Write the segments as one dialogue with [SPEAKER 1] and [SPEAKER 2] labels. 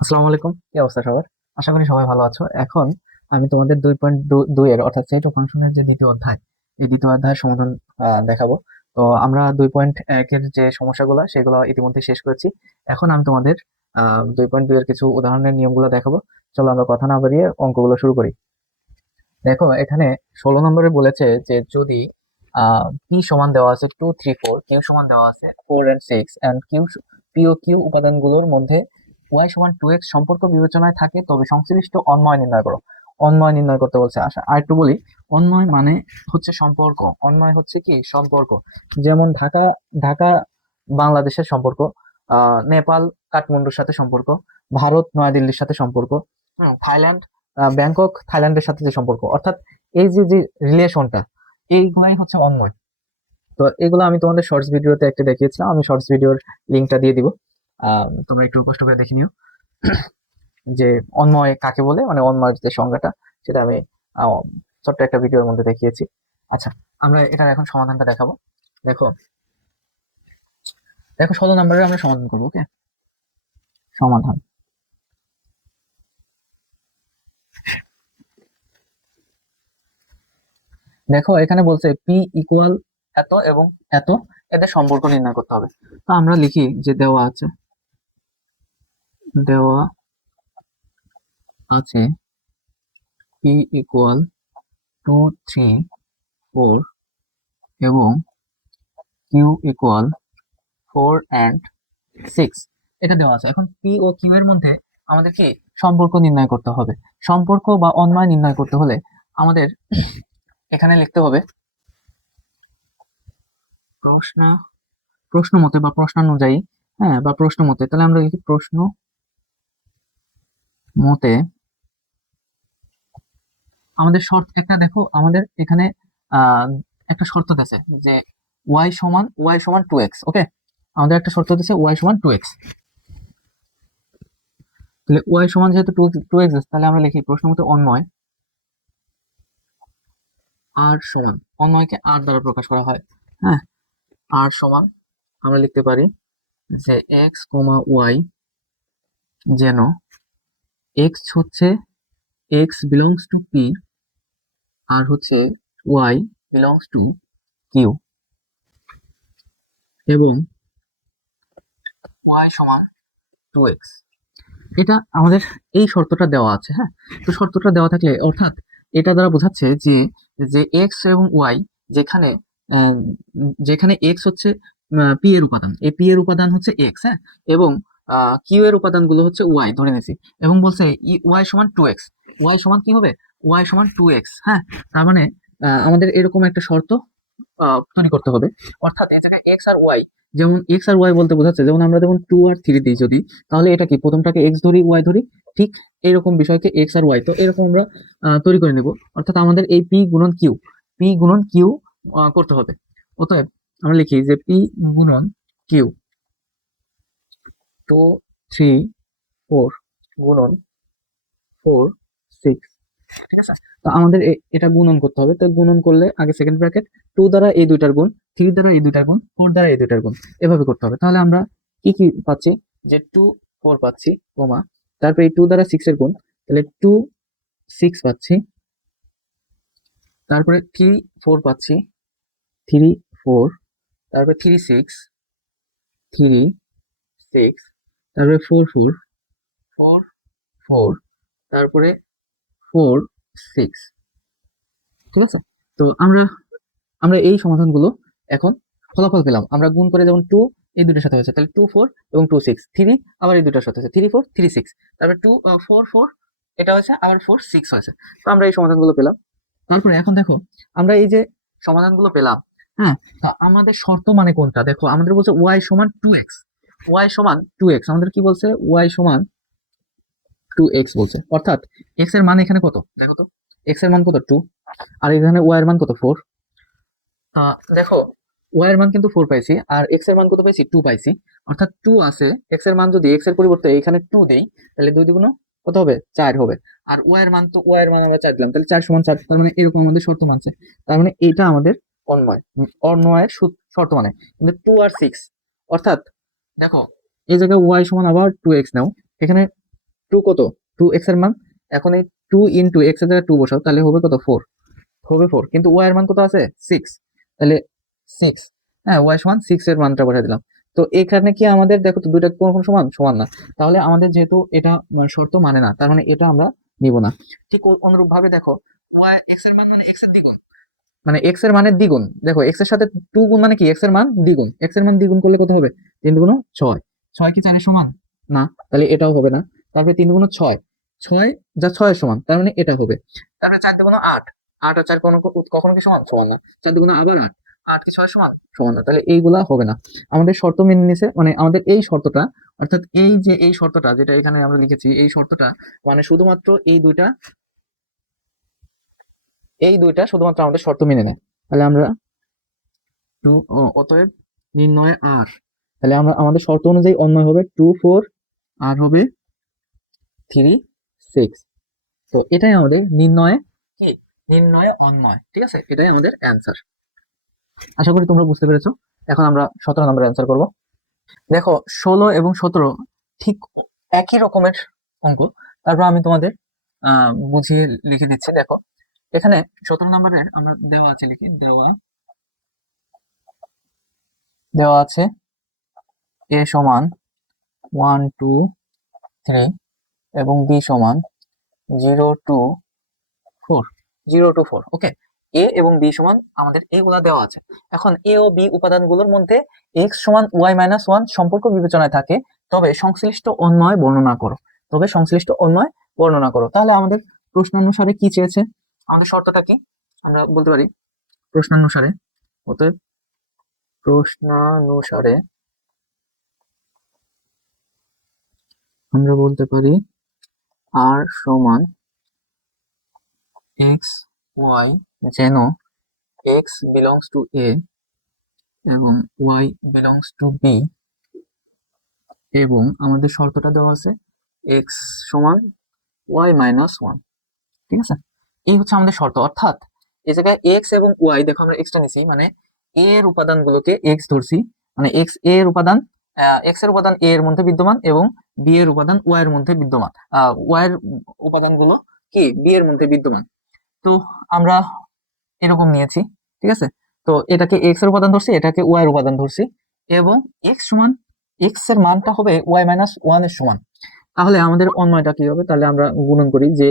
[SPEAKER 1] আসসালামু আলাইকুম। কি অবস্থা সবার? আশা করি সবাই ভালো আছো। এখন আমি তোমাদের দুই পয়েন্ট দুই এর, অর্থাৎ সেট ফাংশনের যে দ্বিতীয় অধ্যায়, এই দ্বিতীয় অধ্যায়ের সমাধান দেখাবো। তো আমরা দুই পয়েন্ট একের যে সমস্যাগুলো, সেগুলো ইতিমধ্যে শেষ করেছি। এখন আমি তোমাদের দুই পয়েন্ট দুই এর কিছু উদাহরণের নিয়মগুলো দেখাবো। চলো আমরা কথা না বাড়িয়ে অঙ্কগুলো শুরু করি। দেখো, এখানে ষোলো নম্বরে বলেছে যে যদি পি সমান দেওয়া আছে টু থ্রি ফোর কিউ সমান দেওয়া আছে four and six and Q P O Q উপাদানগুলোর মধ্যে ওয়াই সমান টু এক্স সম্পর্ক বিবেচনায় থাকে, তবে সংশ্লিষ্ট অন্বয় নির্ণয় করো। অন্বয় নির্ণয় করতে বলছে আশা আর একটু বলি। অন্বয় মানে হচ্ছে সম্পর্ক। অন্বয় হচ্ছে কি? সম্পর্ক। যেমন ঢাকা ঢাকা বাংলাদেশের সম্পর্ক নেপাল, কাঠমান্ডুর সাথে সম্পর্ক, ভারত, নয়াদিল্লির সাথে সম্পর্ক থাইল্যান্ড ব্যাংকক, থাইল্যান্ডের সাথে যে সম্পর্ক। অর্থাৎ এই যে যে রিলেশনটা এইগুলাই হচ্ছে অন্বয়। তো এগুলো আমি তোমাদের শর্টস ভিডিওতে একটা দেখিয়েছিলাম, আমি শর্টস ভিডিওর লিঙ্কটা দিয়ে দিব। তোমরা একটু কষ্ট করে দেখে নিও। যে অন্বয় কাকে বলে? মানে অন্বয়ের যে সংজ্ঞাটা, সেটা আমি ছোট্ট একটা ভিডিওর মধ্যে দেখিয়েছি। আচ্ছা আমরা এটার এখন সমাধানটা দেখাবো। দেখো দেখো ষোলো নম্বরের আমরা সমাধান করব, ওকে? সমাধান। দেখো, এখানে বলছে পি ইকুয়াল এত এবং এত, এদের সম্পর্ক নির্ণয় করতে হবে। তো আমরা লিখি যে দেওয়া আছে। দেওয়া আছে P equal to three four এবং Q equal four and six এটা দেওয়া আছে। এখন পি ও কিউ এর মধ্যে আমাদের কি সম্পর্ক নির্ণয় করতে হবে। সম্পর্ক বা অন্বয় নির্ণয় করতে হলে আমাদের এখানে লিখতে হবে প্রশ্ন প্রশ্ন মতে বা প্রশ্নানুযায়ী হ্যাঁ বা প্রশ্ন মতে। তাহলে আমরা লিখি প্রশ্ন মতে আমাদের শর্ত একটা দেখো, আমাদের এখানে একটা শর্ত দিয়েছে যে ওয়াই সমান ওয়াই সমান টু এক্স ওকে আমাদের একটা শর্ত দিয়েছে ওয়াই সমান টু এক্স তাহলে ওয়াই সমান যেহেতু টু টু এক্স তাহলে আমরা লিখি প্রশ্ন মতে অন্বয়। আর সমান, অন্বয়কে আর দ্বারা প্রকাশ করা হয় হ্যাঁ? আর সমান, আমরা লিখতে পারি যে এক্স কমা ওয়াই যেন এক্স হচ্ছে এক্স বিলংস টু পি আর হচ্ছে ওয়াই বিলংস টু কিউ এবং ওয়াই সমান টু এক্স এটা আমাদের এই শর্তটা দেওয়া আছে হ্যাঁ? তো শর্তটা দেওয়া থাকলে, অর্থাৎ এটা দ্বারা বোঝাচ্ছে যে যে এক্স এবং ওয়াই যেখানে যেখানে এক্স হচ্ছে পি এর উপাদান। এই পি এর উপাদান হচ্ছে এক্স হ্যাঁ? এবং কিউ এর উপাদানগুলো হচ্ছে ওয়াই ধরে নিয়েছি। এবং বলছে ওয়াই সমান টু এক্স ওয়াই সমান কি হবে? ওয়াই সমান টু এক্স হ্যাঁ? তার মানে আমাদের এরকম একটা শর্ত তৈরি করতে হবে। অর্থাৎ এই জায়গায় এক্স আর ওয়াই যেমন এক্স আর ওয়াই বলতে বোঝাচ্ছে, যেমন আমরা যেমন টু আর থ্রি দিই যদি, তাহলে এটা কি? প্রথমটাকে এক্স ধরি ওয়াই ধরি, ঠিক এরকম বিষয়কে এক্স আর ওয়াই তো এরকম আমরা তৈরি করে নেব। অর্থাৎ আমাদের এই পি গুণন কিউ পি গুণন কিউ করতে হবে। অতএব আমরা লিখি যে পি গুণন কিউ টু থ্রি ফোর গুণন ফোর সিক্স ঠিক আছে? তো আমাদের এটা গুণন করতে হবে। তো গুণন করলে আগে সেকেন্ড ব্র্যাকেট টু দ্বারা এই দুইটার গুণ থ্রি দ্বারা এই দুইটার গুণ ফোর দ্বারা এই দুইটার গুণ। এভাবে করতে হবে। তাহলে আমরা কি কি পাচ্ছি? যে টু ফোর পাচ্ছি কমা তারপরে এই টু দ্বারা সিক্স এর গুণ, তাহলে টু সিক্স পাচ্ছি। তারপরে থ্রি ফোর পাচ্ছি। থ্রি ফোর তারপরে থ্রি সিক্স থ্রি সিক্স তারপরে ফোর ফোর ফোর ফোর তারপরে ফোর সিক্স ঠিক আছে? তো আমরা আমরা এই সমাধানগুলো এখন ফলাফল পেলাম। আমরা গুণ করে যেমন টু এই দুটোর সাথে হয়েছে। তাহলে টু ফোর এবং টু সিক্স থ্রি আবার এই দুটোর সাথে হয়েছে। থ্রি ফোর থ্রি সিক্স তারপরে টু ফোর ফোর এটা হয়েছে আবার ফোর সিক্স হয়েছে। তো আমরা এই সমাধানগুলো পেলাম। তারপরে এখন দেখো আমরা এই যে সমাধানগুলো পেলাম হ্যাঁ? আমাদের শর্ত মানে কোনটা? দেখো আমাদের বলছে ওয়াই সমান টু এক্স ওয়াই সমান টু এক্স আমাদের কি বলছে? ওয়াই সমান টু এক্স বলছে। অর্থাৎ এক্সের মান এখানে কত? দেখো তো। এক্সের মান কত? টু আর এখানে ওয়াই এর মান কত? ফোর তা দেখো ওয়াই এর মান কিন্তু ফোর পাইছি আর এক্সের মান কত পাইছি? টু পাইছি। অর্থাৎ টু আছে। এক্সের মান যদি এক্সের পরিবর্তে এখানে টু দেই তাহলে দুই দ্বিগুণ কত হবে? চার হবে। আর ওয়াই এর মান তো ওয়াই এর মান আমরা চার দিলাম তাহলে চার সমান চার তার মানে এরকম আমাদের শর্ত মানছে। তার মানে এটা আমাদের অন্বয় উম, অন্বয়ের শর্ত মানে। কিন্তু টু আর সিক্স অর্থাৎ দেখো, এই জায়গায় ওয়াই সমান আবার টু এক্স নাও। এখানে টু কত? টু এক্সের মান। এখন এই টু ইন্টু এক্সের জায়গায় টু বসাও, তাহলে হবে কত? ফোর হবে ফোর কিন্তু ওয়াই এর মান কত আছে? সিক্স তাহলে সিক্স হ্যাঁ ওয়াই সমান সিক্স এর মানটা বসাই দিলাম। তো এখানে কি আমাদের, দেখো তো দুইটা কোন কোন সমান? সমান না। তাহলে আমাদের যেহেতু এটা মানে শর্ত মানে না, তার মানে এটা আমরা নিব না। ঠিক অনুরূপ ভাবে দেখো ওয়াই এক্সের মান মানে এক্সের দ্বিগুণ। মানে এক্সের মানের দ্বিগুণ। দেখো এক্সের সাথে টু গুণ মানে কি? এক্সের মান দ্বিগুণ। এক্সের মান দ্বিগুণ করলে কত হবে? তিন দুগুণ ছয়। ছয় কি চারের সমান? না, তাহলে এটাও হবে না। তারপরে তিন দুগুণ ছয়। ছয় যা ছয়ের সমান, তার মানে এটা হবে। তারপরে চার দুগুণ আট। আট আর চার কোনো কখনো কি সমান? সমান না। চার দুগুণ আবার আট। আট কি ছয় সমান? সমান না। তাহলে এইগুলা হবে না। আমাদের শর্ত মেনে নিছে মানে আমাদের এই শর্তটা, অর্থাৎ এই যে এই শর্তটা, যেটা এখানে আমরা লিখেছি, এই শর্তটা মানে শুধুমাত্র এই দুইটা এই দুইটা শুধুমাত্র আমাদের শর্ত মেনে নেয়। তাহলে আমরা টু অতএব নির্ণয় আর। তাহলে আমরা আমাদের শর্ত অনুযায়ী অন্যয় হবে টু, ফোর, আর হবে থ্রি, সিক্স। তো এটাই আমাদের নির্ণয়ে কি? নির্ণয়ে, অন্যয়। ঠিক আছে? এটাই আমাদের অ্যান্সার। আশা করি তোমরা বুঝতে পেরেছ। এখন আমরা সতেরো নম্বর অ্যান্সার করব। দেখো, ষোলো এবং সতেরো ঠিক একই রকমের অঙ্ক। তারপর আমি তোমাদের বুঝিয়ে লিখে দিচ্ছি। দেখো এখানে সতেরো নম্বরের আমরা দেওয়া আছে লিখি, দেওয়া। দেওয়া আছে এ সমান ওয়ান, টু, থ্রি এবং বি সমান zero, two, four. Zero, two, four, okay. A এবং বি সমান আমাদের এগুলা দেওয়া আছে। এখন এ ও বি উপাদানগুলোর মধ্যে এক্স সমান ওয়াই মাইনাস ওয়ান সম্পর্ক বিবেচনায় থাকে, তবে সংশ্লিষ্ট অন্যয় বর্ণনা করো। তবে সংশ্লিষ্ট অন্যয় বর্ণনা করো। তাহলে আমাদের প্রশ্ন অনুসারে কি চেয়েছে? আমাদের শর্তটা কি? আমরা বলতে পারি প্রশ্নানুসারে। অতএব প্রশ্নানুসারে আমরা বলতে পারি আর সমান এক্স ওয়াই যেন এক্স বিলংস টু এ এবং ওয়াই বিলংস টু বি এবং আমাদের শর্তটা দেওয়া আছে এক্স সমান ওয়াই মাইনাস ওয়ান ঠিক আছে? এই হচ্ছে আমাদের শর্ত। অর্থাৎ এই জায়গায় এক্স এবং ওয়াই দেখো আমরা এক্সটা নিছি মানে এ এর উপাদানগুলোকে এক্স ধরছি মানে এক্স এ এর উপাদান এক্সের উপাদান এ এর মধ্যে বিদ্যমান এবং বি এর উপাদান ওয়াই এর মধ্যে বিদ্যমান। ওয়াই এর উপাদানগুলো কি? বি এর মধ্যে বিদ্যমান। তো আমরা এরকম নিয়েছি, ঠিক আছে? তো এটাকে এক্সের উপাদান ধরছি, এটাকে ওয়াই এর উপাদান ধরছি এবং এক্স সমান এক্সের মানটা হবে ওয়াই মাইনাস ওয়ানের সমান। তাহলে আমাদের অন্যয়টা কি হবে? তাহলে আমরা গুণন করি যে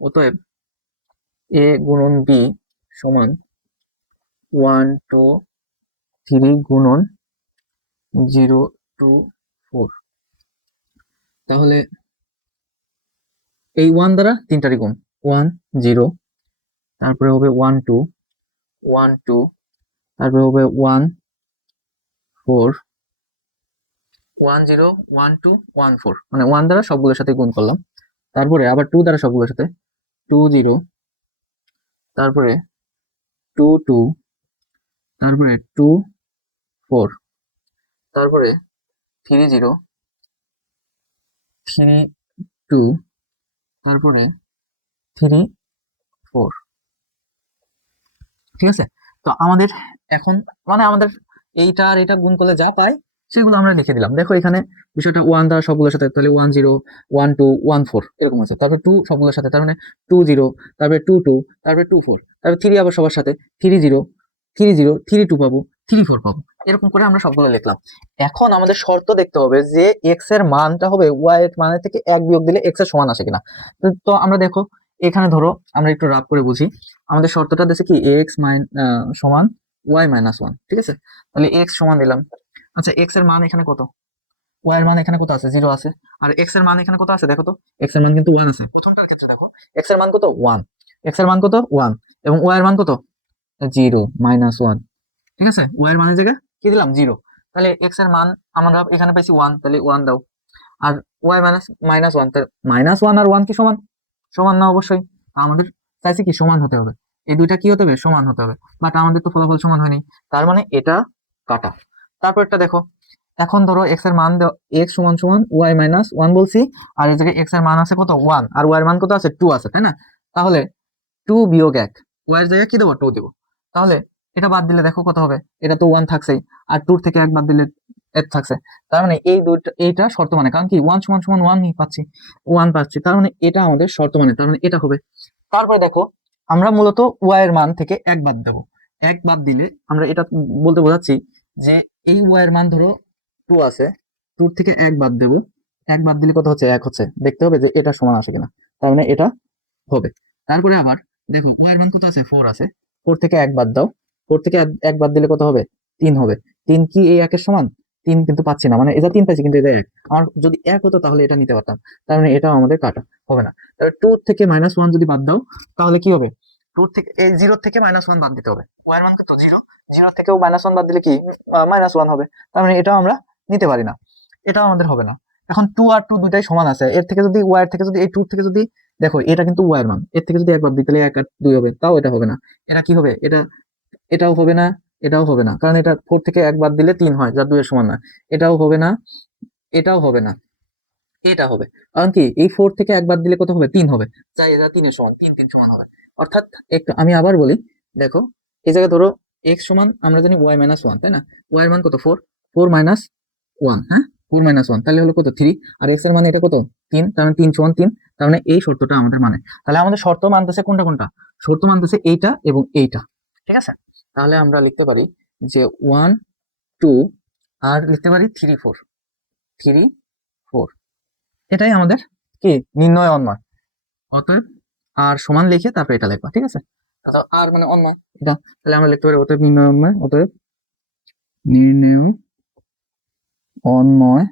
[SPEAKER 1] অতএব এ গুণন বি সমান ওয়ান টু থ্রি গুণন জিরো টু ফোর তাহলে এই ওয়ান দ্বারা তিনটারই গুণ। ওয়ান জিরো তারপরে হবে ওয়ান টু ওয়ান টু তারপরে হবে one four one zero one two one four মানে ওয়ান দ্বারা সবগুলোর সাথে গুণ করলাম। তারপরে আবার টু দ্বারা সবগুলোর সাথে টু জিরো তারপরে টু টু তারপরে টু ফোর তারপরে থ্রি জিরো থ্রি টু তারপরে থ্রি ফোর ঠিক আছে? তো আমাদের এখন মানে আমাদের এইটা আর এটা গুণ করলে যা পাই সেগুলো আমরা লিখে দিলাম। দেখো এখানে বিষয়টা ওয়ান দ্বারা সবগুলোর সাথে, তাহলে one zero one two one four এরকম আছে। তারপরে টু সবগুলোর সাথে, তার মানে টু জিরো তারপরে টু টু তারপরে টু ফোর তারপরে থ্রি আবার সবার সাথে three zero three zero three two পাবো থ্রি ফোর পাবো। এরকম করে আমরা সবগুলো লিখলাম। এখন আমাদের শর্ত দেখতে হবে যে এক্সের মানটা হবে ওয়াই এর মানের থেকে এক বিয়োগ দিলে এক্সের সমান আসে কিনা। তো- আমরা দেখো, এখানে ধরো আমরা একটু রাফ করে বুঝি। আমাদের শর্তটা দিচ্ছে কি এক্স মাইন সমান ওয়াই মাইনাস ওয়ান ঠিক আছে? তাহলে এক্স সমান দিলাম। আচ্ছা এক্সের মান এখানে কত? ওয়াই এর মান এখানে কত আছে? জিরো আছে। আর এক্সের মান এখানে কত আছে দেখো তো? এক্সের মান কিন্তু ওয়ান আছে। প্রথমটার ক্ষেত্রে দেখো এক্সের মান কত? ওয়ান এক্সের মান কত? ওয়ান এবং ওয়াই এর মান কত? জিরো মাইনাস ওয়ান ঠিক আছে? ওয়াই এর মানের জায়গায় কি দিলাম? জিরো তাহলে এক্সের মান আমরা এখানে পাইছি ওয়ান তাহলে ওয়ান দাও। আর ওয়াই মাইনাস মাইনাস ওয়ান তাহলে মাইনাস ওয়ান আর ওয়ান কি সমান? সমান না অবশ্যই। আমাদের চাইছে কি? সমান হতে হবে। এই দুইটা কি হতে হবে? সমান হতে হবে। বাট আমাদের তো ফলাফল সমান হয়নি। তার মানে এটা কাটা। তারপরটা দেখো। এখন ধরো এক্সের মান এক্স সমান সমান ওয়াই মাইনাস ওয়ান বলছি, আর এই জায়গায় এক্সের মান আছে কত? ওয়ান আর ওয়াই এর মান কত আছে? টু আছে, তাই না? তাহলে টু বিয়োগ এক ওয়াই এর জায়গায় কি দেবো? টু দেবো। তাহলে এটা বাদ দিলে দেখো কত হবে? এটা তো ওয়ান থাকছেই, আর টুর থেকে এক বাদ দিলে এর থাকছে। তার মানে এই দুইটা, এইটা শর্ত মানে কারণ কি? ওয়ান সমান সমান ওয়ান পাচ্ছি ওয়ান পাচ্ছি, তার মানে এটা আমাদের শর্ত মানে তার মানে এটা হবে। তারপরে দেখো, আমরা মূলত ওয়াই এর মান থেকে এক বাদ দেবো। এক বাদ দিলে আমরা এটা বলতে বোঝাচ্ছি যে এই ওয়াই এর মান ধরো টু আছে। টু থেকে এক বাদ দেবো। এক বাদ দিলে কত হচ্ছে? এক হচ্ছে। দেখতে হবে যে এটা সমান আসে কিনা। তার মানে এটা হবে। তারপরে আবার দেখো ওয়াই এর মান কত আছে? ফোর আছে। ফোর থেকে এক বাদ দাও। ফোর থেকে এক- বাদ দিলে কত হবে? তিন হবে। তিন কি এই একের সমান? তিন কিন্তু পাচ্ছি না। মানে এটা তিন পাচ্ছি কিন্তু এটা এক। আমার যদি এক হতো, তাহলে এটা নিতে পারতাম। তার মানে এটাও আমাদের কাটা হবে না। তাহলে টু থেকে মাইনাস ওয়ান যদি বাদ দাও, তাহলে কি হবে? টু থেকে, এই জিরো থেকে মাইনাস ওয়ান বাদ দিতে হবে। ওয়াই মান কত? জিরো জিরো থেকেও মাইনাস ওয়ান বাদ দিলে কি? মাইনাস ওয়ান হবে। তার মানে এটাও আমরা নিতে পারি না। এটাও আমাদের হবে না। এখন টু আর টু দুটাই সমান আছে। এর থেকে যদি ওয়াই থেকে যদি, এই টু থেকে যদি, দেখো, এটা কিন্তু ওয়াই এর মান। এর থেকে যদি এক বাদ দিই, তাহলে এক আর দুই হবে। তাও এটা হবে না। এটা কি হবে? এটা, এটাও হবে না, এটাও হবে না। কারণ এটা ফোর থেকে এক বাদ দিলে তিন হয় যা দুইয়ের সমান না। এটাও হবে না, এটাও হবে না। এটা হবে। কারণ কি, এই ফোর থেকে এক বাদ দিলে কত হবে? তিন হবে। যা এটা তিনের সমান, তিন তিন সমান হবে। অর্থাৎ, একটু আমি আবার বলি, দেখো, এই জায়গায় ধরো এক্স সমান আমরা জানি ওয়াই মাইনাস ওয়ান তাই না? ওয়াই এর মান কত? ফোর ফোর মাইনাস ওয়ান হ্যাঁ? ফোর মাইনাস ওয়ান তাহলে হলো কত? থ্রি আর এক্সের মানে এটা কত? তিন, তার মানে তিন সমান তিন, তার মানে এই শর্তটা আমাদের মানে। তাহলে আমাদের শর্ত মানতেছে কোনটা কোনটা? শর্ত মানতেছে এইটা এবং এইটা, ঠিক আছে? তাহলে আমরা লিখতে পারি যে ওয়ান টু আর লিখতে পারি থ্রি ফোর থ্রি ফোর এটাই আমাদের কি? নির্ণয় অন্যয় অতএব আর সমান লিখে তারপরে এটা লিখবা, ঠিক আছে? আর মানে অন্যয় এটা তাহলে আমরা লিখতে পারি অতএব নির্ণয় অন্যয়, অতএব নির্ণয় অন্যয়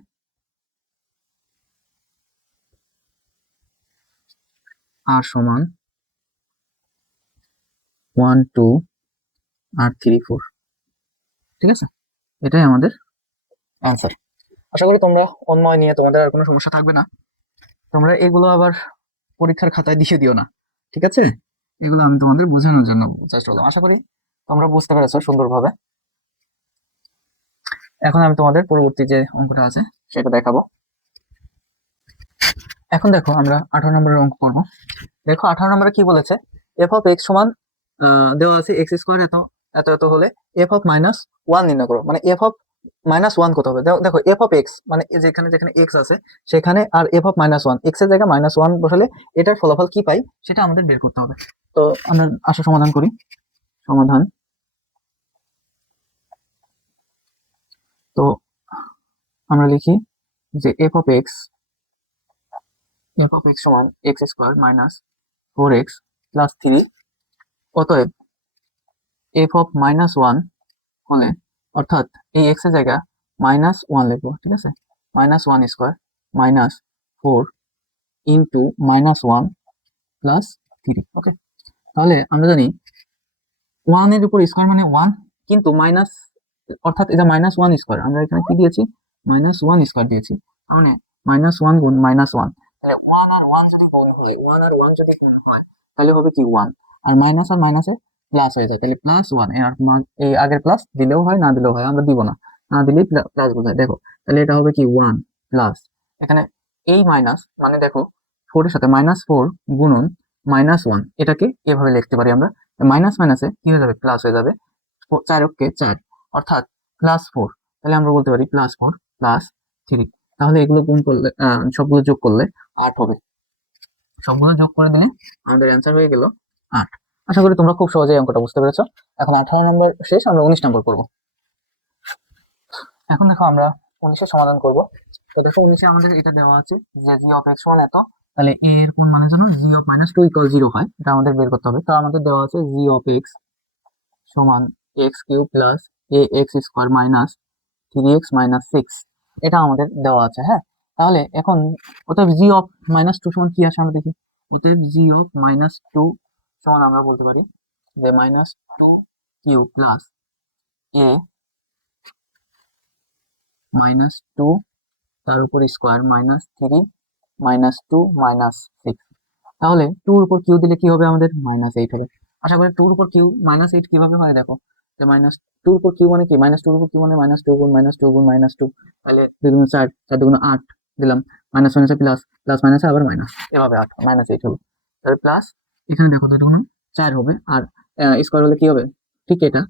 [SPEAKER 1] আর সমান ওয়ান টু আর থ্রি ফোর ঠিক আছে? এটাই আমাদের অ্যান্সার আশা করি তোমরা অন্যয় নিয়ে তোমাদের আর কোনো সমস্যা থাকবে না। তোমরা এগুলো আবার পরীক্ষার খাতায় দিয়ে দিও না। ঠিক আছে? এগুলো আমি তোমাদের বোঝানোর জন্য চেষ্টা করলাম। আশা করি তোমরা বুঝতে পেরেছ সুন্দরভাবে। এখন আমি তোমাদের পরবর্তী যে অঙ্কটা আছে, সেটা দেখাবো। এখন দেখো আমরা আঠারো নম্বরের অঙ্ক করব। দেখো আঠারো নম্বরে কি বলেছে? এফ অফ এক্স সমান দেওয়া আছে এক্স স্কোয়ার এত এত এত হলে এফ অফ মাইনাস ওয়ান নির্ণয় করো। মানে এফ অফ মাইনাস ওয়ান কত হবে? দেখো- এফ অফ এক্স মানে যেখানে যেখানে এক্স আছে, সেখানে আর এফ অফ মাইনাস ওয়ান এক্সের জায়গায় মাইনাস ওয়ান বসালে এটার ফলাফল কি পাই? সেটা আমাদের বের করতে হবে। তো আমরা আসা সমাধান করি। সমাধান। তো আমরা লিখি যে F of X F of X সমান X square minus four X plus three অতএব এফ অফ মাইনাস ওয়ান হলে অর্থাৎ এই এক্সের জায়গা মাইনাস ওয়ান লিখব, ঠিক আছে? Minus one square minus four into minus one plus three okay তাহলে আমরা জানি ওয়ানের উপর স্কোয়ার মানে ওয়ান কিন্তু মাইনাস অর্থাৎ এটা মাইনাস ওয়ান স্কোয়ার আমরা এখানে কি দিয়েছি? মাইনাস ওয়ান স্কোয়ার দিয়েছি। মানে মাইনাস ওয়ান গুণ মাইনাস ওয়ান তাহলে ওয়ান আর ওয়ান যদি গুণ হয় ওয়ান আর ওয়ান যদি গুণ হয়, তাহলে হবে কি ওয়ান আর মাইনাস আর মাইনাসে প্লাস হয়ে যায় তাহলে প্লাস ওয়ানের এই আগের প্লাস দিলেও হয়, না দিলেও হয়, আমরা দিব না। না দিলেই প্লাস বোঝায়। দেখো, তাহলে এটা হবে কি? ওয়ান প্লাস এখানে এই মাইনাস মানে দেখো ফোর এর সাথে মাইনাস ফোর গুণন মাইনাস ওয়ান এটাকে এভাবে লিখতে পারি আমরা। মাইনাস মাইনাসে কি হয়ে যাবে? প্লাস হয়ে যাবে। চার অক্ষে চার, অর্থাৎ প্লাস ফোর তাহলে আমরা বলতে পারি প্লাস ফোর প্লাস থ্রি তাহলে এগুলো গুণ করলে সবগুলো যোগ করলে আট হবে। সবগুলো যোগ করে দিলে আমাদের অ্যান্সার হয়ে গেল আট। আশা করি তোমরা খুব সহজেই অঙ্কটা বুঝতে পেরেছ। এখন আঠারো নম্বর শেষ, আমরা উনিশ নম্বর করব। এখন দেখো আমরা উনিশের সমাধান করব। তো দেখো উনিশে আমাদের এটা দেওয়া আছে যে জি অফ এক্স এত, তাহলে এ এর কোন মানে জানো? G of minus two equal zero হয়। এটা আমাদের বের করতে হবে। তো আমাদের দেওয়া আছে জি অফ এক্স সমান X cube plus A X square minus three X minus six এটা আমাদের দেওয়া আছে হ্যাঁ? তাহলে এখন, অতএব জি অফ মাইনাস টু সমান কি আসে আমরা দেখি? অতএব জি অফ মাইনাস টু সমান আমরা বলতে পারি যে minus two cube plus A minus two তার উপর square minus three minus two minus six তাহলে টুর উপর কিউ দিলে কি হবে আমাদের? মাইনাস এইট হবে। আশা করি টুর উপর কিউ মাইনাস এইট কীভাবে হয় দেখো? যে মাইনাস টুর উপর কিউ মানে কি? মাইনাস টুর উপর কিউ মানে মাইনাস টু গুণ মাইনাস টু গুণ মাইনাস টু তাহলে দুই গুণ চার চার দুগুণ আট দিলাম। মাইনাস মাইনাসে প্লাস প্লাস মাইনাসে আবার মাইনাস এভাবে আট মাইনাস এইট হবে তাহলে প্লাস এখানে দেখো দুই দুগুণ চার হবে, আর স্কোয়ার হলে কি হবে? ঠিক এটা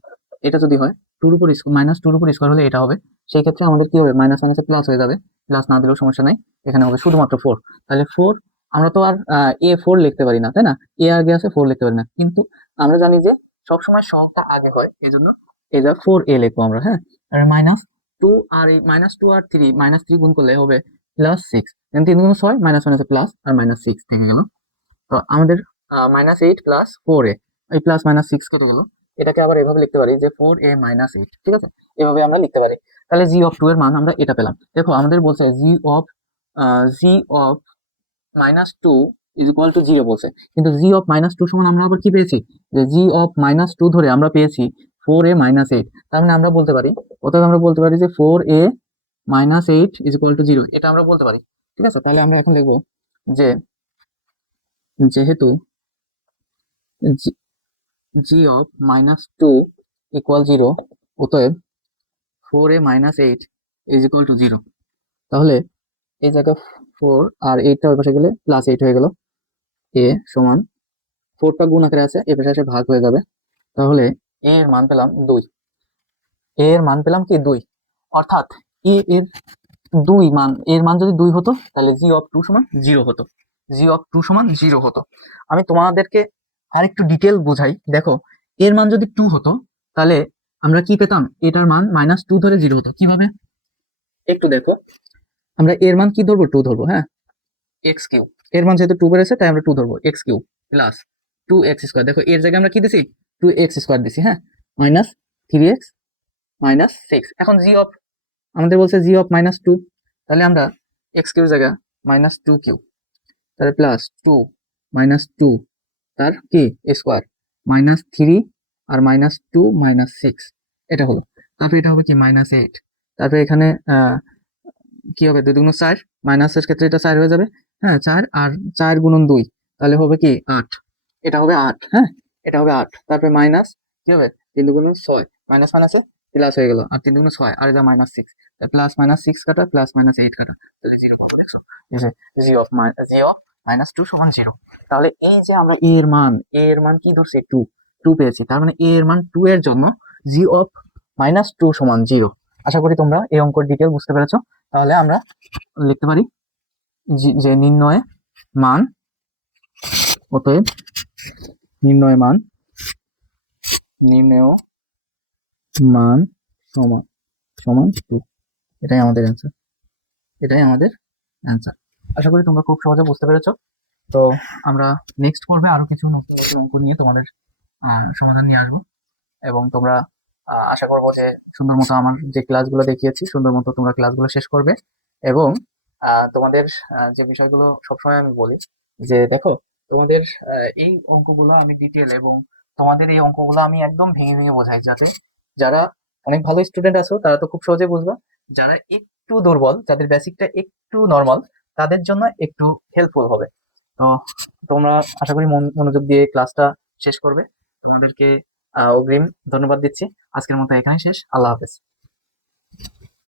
[SPEAKER 1] এটা যদি হয় টুর উপর মাইনাস টুর উপর স্কোয়ার হলে এটা হবে। সেই ক্ষেত্রে আমাদের কি হবে? মাইনাস মাইনাসে প্লাস হয়ে যাবে। প্লাস না দিলেও সমস্যা নাই। এখানে হবে শুধুমাত্র ফোর তাহলে ফোর আমরা তো আর এ ফোর লিখতে পারি না, তাই না? এ আগে আছে ফোর লিখতে পারি না। কিন্তু আমরা জানি যে সবসময় সহগটা আগে হয় এই জন্য যা ফোর এ লিখব আমরা হ্যাঁ? আর মাইনাস টু আর এই মাইনাস টু আর থ্রি মাইনাস থ্রি গুণ করলে হবে প্লাস সিক্স তিন গুণ ছয় মাইনাস মাইনাসে প্লাস আর মাইনাস সিক্স থেকে গেল। তো আমাদের minus eight plus four A এই প্লাস মাইনাস সিক্স কত গেল এটাকে আবার এভাবে লিখতে পারি যে ফোর এ মাইনাস এইট ঠিক আছে? এভাবে আমরা লিখতে পারি। তাহলে জি অফ টু এর মান আমরা এটা পেলাম। দেখো, আমাদের বলছে G of G of minus two is equal to zero বলছে। কিন্তু জি অফ মাইনাস টু সমান আমরা আবার কি পেয়েছি? যে জি অফ মাইনাস টু ধরে আমরা পেয়েছি ফোর এ মাইনাস এইট তার মানে আমরা বলতে পারি অর্থাৎ আমরা বলতে পারি যে four A minus eight is equal to zero এটা আমরা বলতে পারি, ঠিক আছে? তাহলে আমরা এখন লিখব যে, যেহেতু G of minus two equal zero অতএব four A minus eight is equal to zero তাহলে এই জায়গায় ফোর আর এইটটা ওই পাশে গেলে প্লাস এইট হয়ে গেল। এ সমান ফোরটা গুণ আকারে আছে, এ পাশে এসে ভাগ হয়ে যাবে। তাহলে এ এর মান পেলাম দুই। এ এর মান পেলাম কি দুই? অর্থাৎ এ এর দুই মান এর মান যদি দুই হতো, তাহলে জি অফ টু সমান জিরো হতো। জি অফ টু সমান জিরো হতো। আমি তোমাদেরকে আর একটু ডিটেল বোঝাই। দেখো, এর মান যদি টু হতো, তাহলে আমরা কি পেতাম? এটার মান মাইনাস টু ধরে জিরো হতো। কীভাবে? একটু দেখো। আমরা এর মান কি ধরবো? টু ধরবো হ্যাঁ? এক্স কিউ এর মান যেহেতু টু বেড়েছে, তাই আমরা টু ধরবো। X cube plus two X square দেখো, এর জায়গায় আমরা কি দিছি? টু এক্স স্কোয়ার দিছি হ্যাঁ? Minus three X minus six এখন জি অফ আমাদের বলছে জি অফ মাইনাস টু তাহলে আমরা এক্স কিউ জায়গা মাইনাস টু কিউ তাহলে প্লাস টু মাইনাস টু তার কি? স্কোয়ার মাইনাস থ্রি আর মাইনাস টু মাইনাস সিক্স এটা হলো। তারপরে এটা হবে কি? মাইনাস এইট তারপরে এখানে কি হবে? দুই দুগুণ চার। মাইনাসের ক্ষেত্রে এটা চার হয়ে যাবে। হ্যাঁ চার আর চার গুণন দুই। তাহলে হবে কি? আট। এটা হবে আট হ্যাঁ? এটা হবে আট। তারপরে মাইনাস কি হবে? তিন দুগুণ ছয়। মাইনাস মাইনাসে প্লাস হয়ে গেল। আর তিন দুগুণ ছয়, আর এটা minus six plus minus six কাটা প্লাস মাইনাস এইট কাটা। তাহলে জিরো পাবো, দেখছ? G of G of minus two সমান জিরো। তাহলে এই যে আমরা এর মান এর মান কি ধরছি? টু টু পেয়েছি। তার মানে এ এর মান টু এর জন্য জি অফ মাইনাস টু সমান জিরো। আশা করি তোমরা এই অঙ্কর ডিটেল বুঝতে পেরেছ। তাহলে আমরা লিখতে পারি যে নির্ণয় মান, অতএব নির্ণয় মান নির্ণয় মান সমান সমান টু এটাই আমাদের অ্যান্সার এটাই আমাদের অ্যান্সার আশা করি তোমরা খুব সহজে বুঝতে পেরেছ। তো আমরা নেক্সট পর্বে আরও কিছু নতুন নতুন অঙ্ক নিয়ে তোমাদের সমাধান নিয়ে আসব। এবং তোমরা আশা করব যে সুন্দর মতো আমার যে ক্লাসগুলো দেখিয়েছি, সুন্দর মতো তোমরা ক্লাসগুলো শেষ করবে। এবং তোমাদের যে বিষয়গুলো সবসময় আমি বলি, যে দেখো, তোমাদের এই অঙ্কগুলো আমি ডিটেল এবং তোমাদের এই অঙ্কগুলো আমি একদম ভেঙে ভেঙে বোঝাই যাতে যারা অনেক ভালো স্টুডেন্ট আছো, তারা তো খুব সহজে বুঝবা। যারা একটু দুর্বল, যাদের বেসিকটা একটু নর্মাল তাদের জন্য একটু হেল্পফুল হবে। তো তোমরা আশা করি মন- মনোযোগ দিয়ে ক্লাসটা শেষ করবে। তোমাদেরকে অগ্রিম ধন্যবাদ দিচ্ছি। আজকের মতো এখানে শেষ। আল্লাহ হাফেজ।